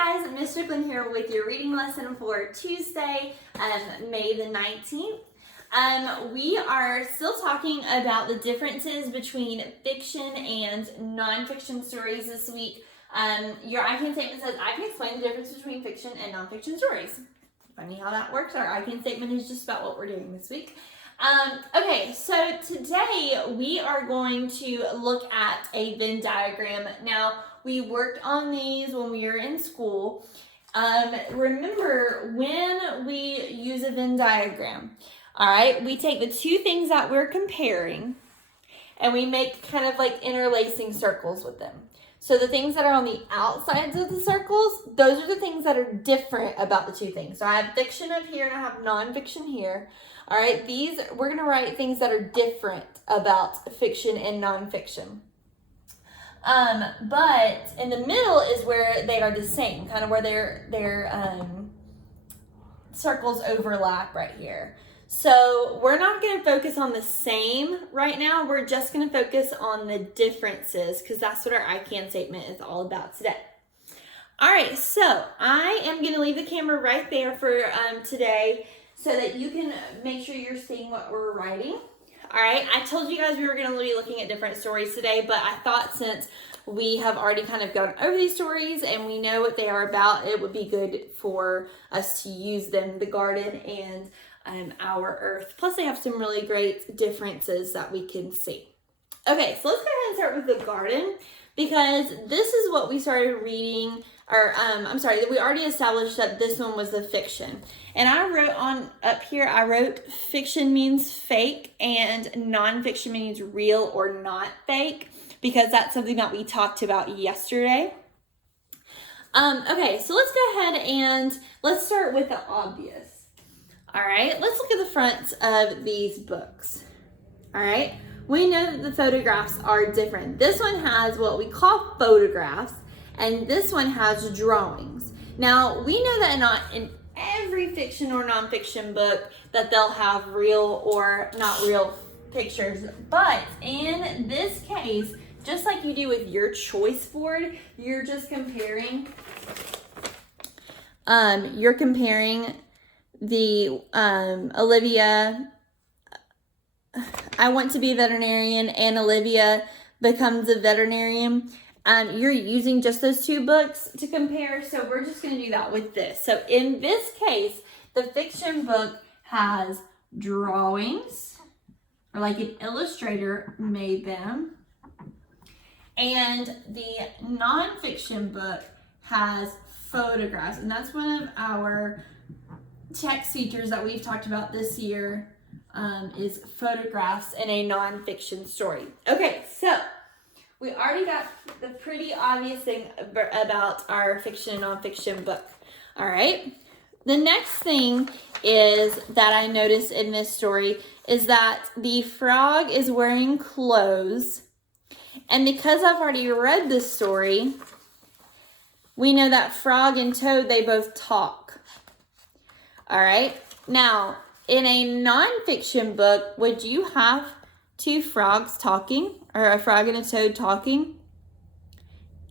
Hi guys, Miss Strickland here with your reading lesson for Tuesday, May the 19th. We are still talking about the differences between fiction and nonfiction stories this week. Your I Can statement says, I can explain the difference between fiction and nonfiction stories. Funny how that works. Our I Can statement is just about what we're doing this week. Okay, so today we are going to look at a Venn diagram. Now, we worked on these when we were in school. Remember, when we use a Venn diagram, all right, we take the two things that we're comparing and we make kind of like interlacing circles with them. So the things that are on the outsides of the circles, those are the things that are different about the two things. So I have fiction up here and I have nonfiction here. All right, these, we're going to write things that are different about fiction and nonfiction. But in the middle is where they are the same, kind of where their circles overlap right here. So we're not going to focus on the same right now. We're just going to focus on the differences because that's what our I Can statement is all about today. All right, so I am going to leave the camera right there for today so that you can make sure you're seeing what we're writing. All right, I told you guys we were going to be looking at different stories today, but I thought since we have already kind of gone over these stories and we know what they are about, it would be good for us to use them, the garden and our earth. Plus, they have some really great differences that we can see. Okay, so let's go ahead and start with the garden because this is what we started reading, or we already established that this one was the fiction. And I wrote on up here, I wrote fiction means fake and nonfiction means real or not fake because that's something that we talked about yesterday. Okay, so let's go ahead and let's start with the obvious. All right, let's look at the fronts of these books. All right, we know that the photographs are different. This one has what we call photographs, and this one has drawings. Now, we know that not in every fiction or nonfiction book that they'll have real or not real pictures, but in this case, just like you do with your choice board, you're just comparing, the Olivia, I want to be a veterinarian, and Olivia becomes a veterinarian. You're using just those two books to compare, so we're just going to do that with this. So in this case, the fiction book has drawings, or like an illustrator made them, and the nonfiction book has photographs, and that's one of our text features that we've talked about this year, is photographs in a nonfiction story. Okay, so we already got the pretty obvious thing about our fiction and nonfiction book. All right. The next thing is that I noticed in this story is that the frog is wearing clothes. And because I've already read this story, we know that frog and toad, they both talk. All right. Now, in a nonfiction book, would you have two frogs talking or a frog and a toad talking?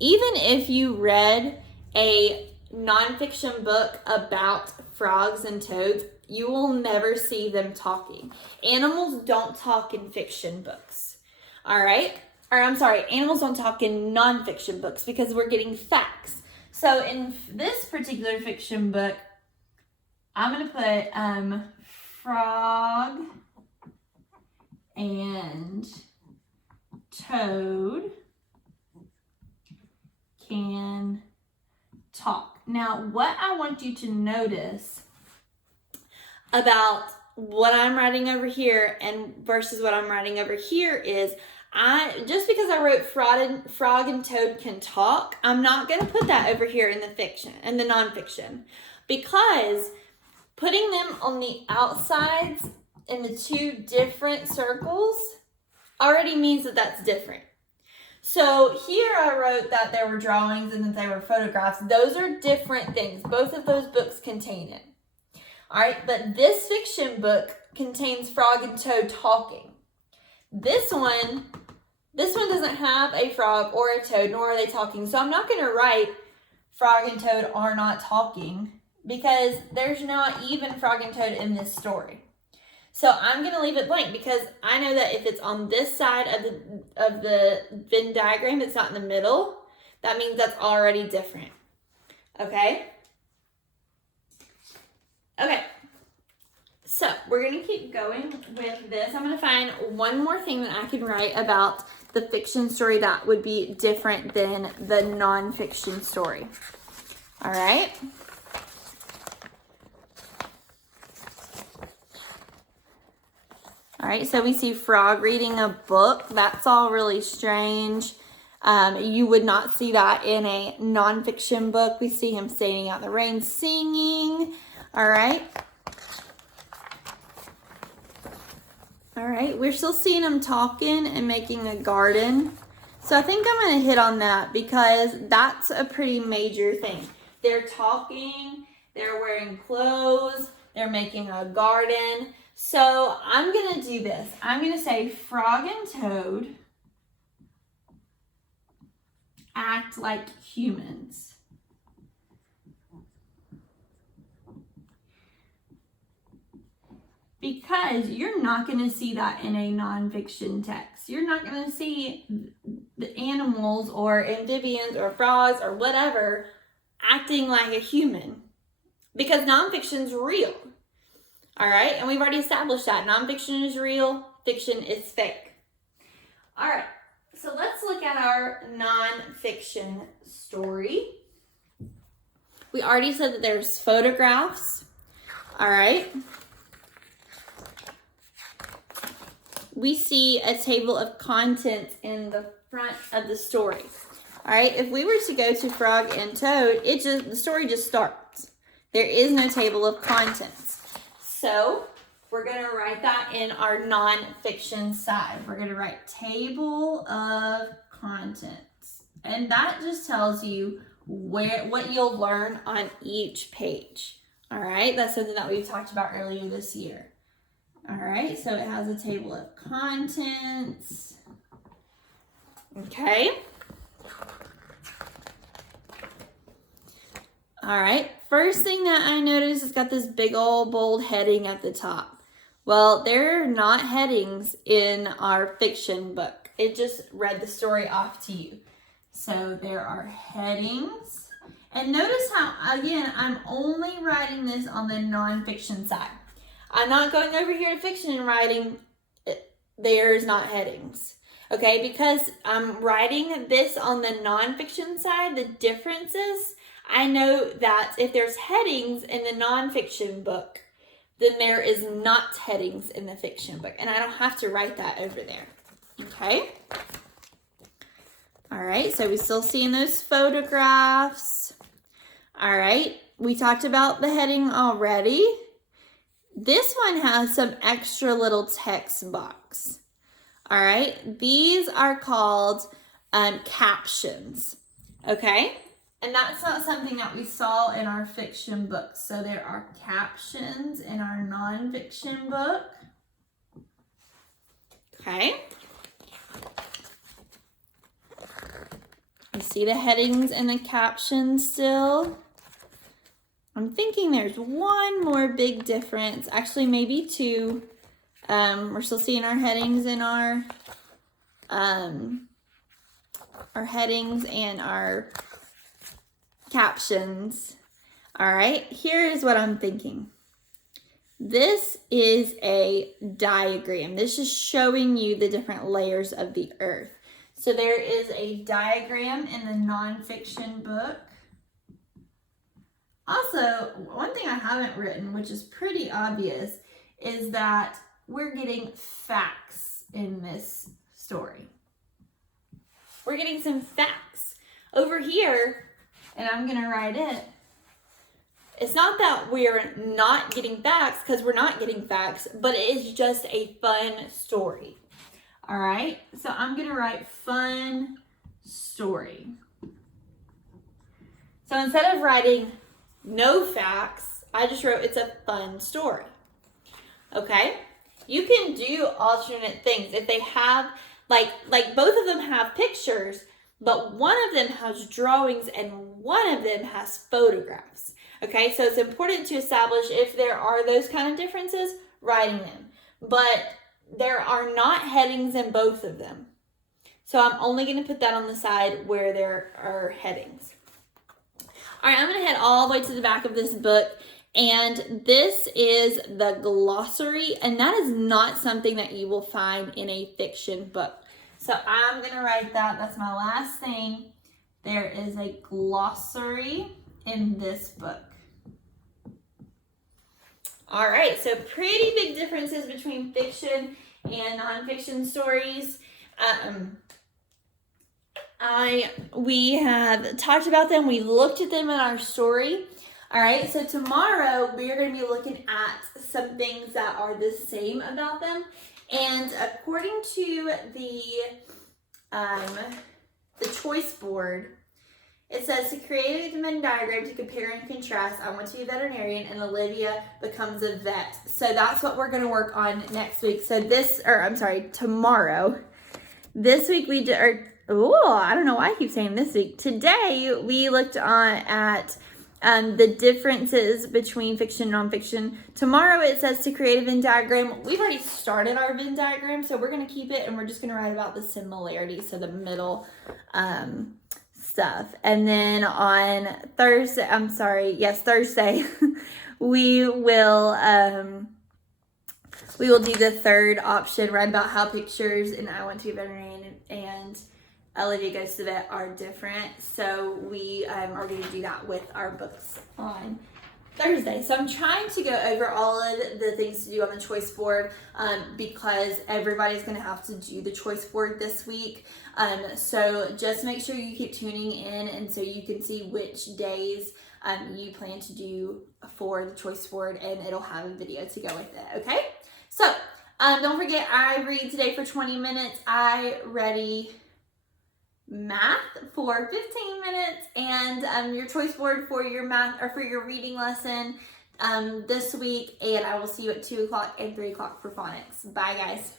Even if you read a nonfiction book about frogs and toads, you will never see them talking. Animals don't talk in fiction books. All right? Or I'm sorry, animals don't talk in nonfiction books because we're getting facts. So in this particular fiction book, I'm going to put frog and toad can talk. Now, what I want you to notice about what I'm writing over here and versus what I'm writing over here is just because I wrote frog and toad can talk, I'm not going to put that over here in the fiction and the nonfiction, because putting them on the outsides in the two different circles already means that that's different. So here I wrote that there were drawings and that they were photographs. Those are different things. Both of those books contain it. All right, but this fiction book contains frog and toad talking. This one doesn't have a frog or a toad, nor are they talking. So I'm not going to write Frog and Toad are not talking because there's not even Frog and Toad in this story. So I'm going to leave it blank because I know that if it's on this side of the Venn diagram, it's not in the middle, that means that's already different. Okay? Okay. So we're going to keep going with this. I'm going to find one more thing that I can write about the fiction story that would be different than the nonfiction story. All right? All right, so we see Frog reading a book. That's all really strange. You would not see that in a nonfiction book. We see him standing out in the rain singing. All right. All right, we're still seeing him talking and making a garden. So I think I'm going to hit on that because that's a pretty major thing. They're talking, they're wearing clothes, they're making a garden. So I'm going to do this. I'm going to say Frog and Toad act like humans. Because you're not going to see that in a nonfiction text. You're not going to see the animals or amphibians or frogs or whatever acting like a human. Because nonfiction's real. All right, and we've already established that. Nonfiction is real, fiction is fake. All right, so let's look at our nonfiction story. We already said that there's photographs. All right. We see a table of contents in the front of the story. All right, if we were to go to Frog and Toad, the story just starts. There is no table of contents. So we're going to write that in our nonfiction side. We're going to write table of contents. And that just tells you what you'll learn on each page. All right, that's something that we talked about earlier this year. All right, so it has a table of contents. Okay. All right, first thing that I noticed, it's got this big old bold heading at the top. Well, there are not headings in our fiction book. It just read the story off to you. So there are headings. And notice how, again, I'm only writing this on the nonfiction side. I'm not going over here to fiction and writing, there's not headings. Okay, because I'm writing this on the nonfiction side, the difference is, I know that if there's headings in the nonfiction book, then there is not headings in the fiction book. And I don't have to write that over there. Okay? All right, so we still seeing those photographs. All right, we talked about the heading already. This one has some extra little text box. All right, these are called captions. Okay? And that's not something that we saw in our fiction books. So there are captions in our nonfiction book. Okay. You see the headings and the captions still. I'm thinking there's one more big difference. Actually, maybe two. We're still seeing our headings in our headings and our captions. All right, here is what I'm thinking. This is a diagram. This is showing you the different layers of the earth. So there is a diagram in the nonfiction book. Also, one thing I haven't written, which is pretty obvious, is that we're getting facts in this story. We're getting some facts. Over here, and I'm going to write it, it's not that we're not getting facts, because we're not getting facts, but it is just a fun story. All right, so I'm going to write fun story. So instead of writing no facts, I just wrote it's a fun story. Okay, you can do alternate things. If they have, like both of them have pictures, but one of them has drawings and one of them has photographs. Okay, so it's important to establish if there are those kind of differences, writing them. But there are not headings in both of them. So I'm only going to put that on the side where there are headings. All right, I'm going to head all the way to the back of this book. And this is the glossary. And that is not something that you will find in a fiction book. So I'm going to write that. That's my last thing. There is a glossary in this book. All right, so pretty big differences between fiction and nonfiction stories. We have talked about them. We looked at them in our story. All right, so tomorrow we are going to be looking at some things that are the same about them. And according to the choice board, it says to create a Venn diagram to compare and contrast. I want to be a veterinarian, and Olivia becomes a vet. So that's what we're going to work on next week. So tomorrow. This week we did, I don't know why I keep saying this week. Today we looked at the differences between fiction and nonfiction. Tomorrow it says to create a Venn diagram. We've already started our Venn diagram, so we're going to keep it, and we're just going to write about the similarities, so the middle stuff. And then on Thursday, we will do the third option, write about how pictures and I want to be a veterinarian and Olivia Goes to the Vet are different. So we are going to do that with our books on Thursday. So I'm trying to go over all of the things to do on the choice board because everybody's going to have to do the choice board this week. So just make sure you keep tuning in, and so you can see which days you plan to do for the choice board, and it'll have a video to go with it. Okay. So don't forget, I read today for 20 minutes. I ready math for 15 minutes, and your choice board for your math or for your reading lesson this week. And I will see you at 2 o'clock and 3 o'clock for phonics. Bye, guys.